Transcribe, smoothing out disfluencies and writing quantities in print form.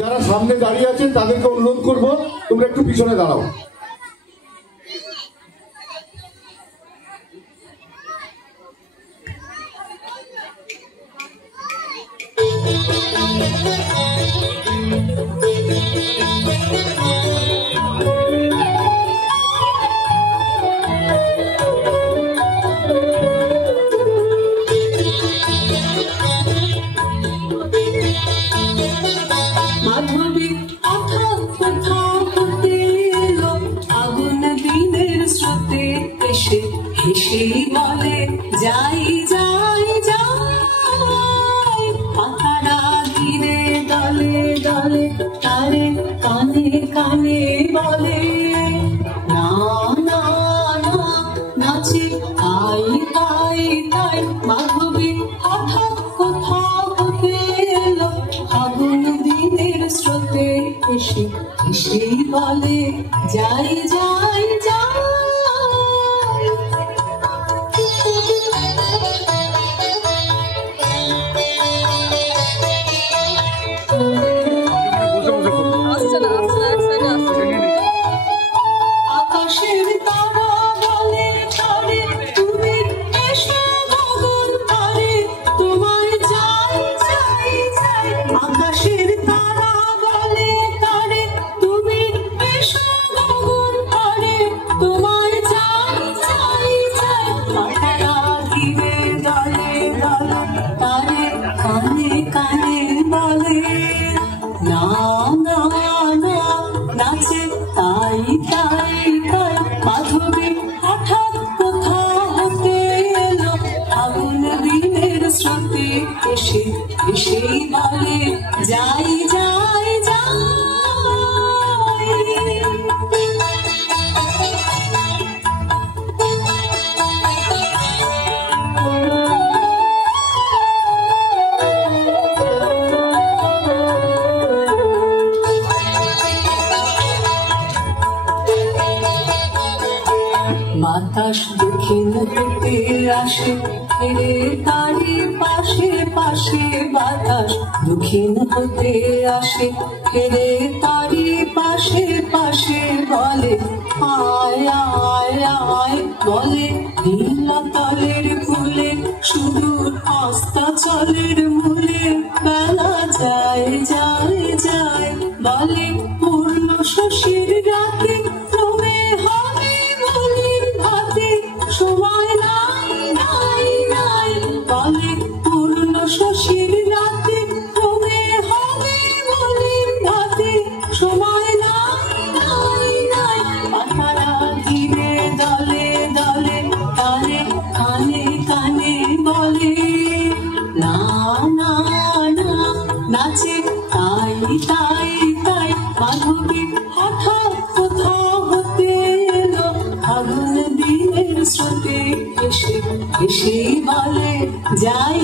যারা সামনে দাঁড়িয়ে আছেন তাদেরকে অনুরোধ করব তোমরা একটু পিছনে দাঁড়াও। যাই যাই যাই পাখারা ধীরে দলে দলে তারে কানে কানে বলে না না না নাচে তাই তাই তাই মাধবী হঠাৎ কোথা হতে এলো ফাগুন দিনের স্রোতে এসে এসেই বলে যাই যাই যাই। আকাশের তারা বলে তারে তুমি এসো গগন তারে তোমায় যাই যাই যাই। আকাশের তারা বলে তারে তুমি এসো গগন তারে তোমায় যাই যাই যাই। পাখারা ধীরে দলে দলে তারে কানে কানে বলে না না না নাচে তাই তাই তাই মাধবী হঠাৎ কোথা হতে এলো ফাগুন দিনের স্রোতে এসে এসেই বলে যাই যাই যাই। বাতাস দক্ষিণ হতে আসে ফিরে তারি পাশে পাশে বাতাস দক্ষিণ হতে আসে ফিরে তারি পাশে পাশে বলে আয় আয় আয় বলে নীলাতলের ফুলে সুদূর অস্তাচলের মূলে বেলা যায় যায় যায় বলে পূর্ণ শশীর রাতে তুমি হবে বলির ভাতে সময় নাই নাই নাই বলে পূর্ণ শশীর রাতে তুমি হবে বলির ভাতে সময় নাই নাই নাই। পাখারা ধীরে দলে দলে কানে কানে কানে বলে না না না নাচে তাই তাই তাই মাধবী হঠাৎ কোথা হতে এলো ফাগুন দিনের স্রোতে এসে এসেই বলে যাই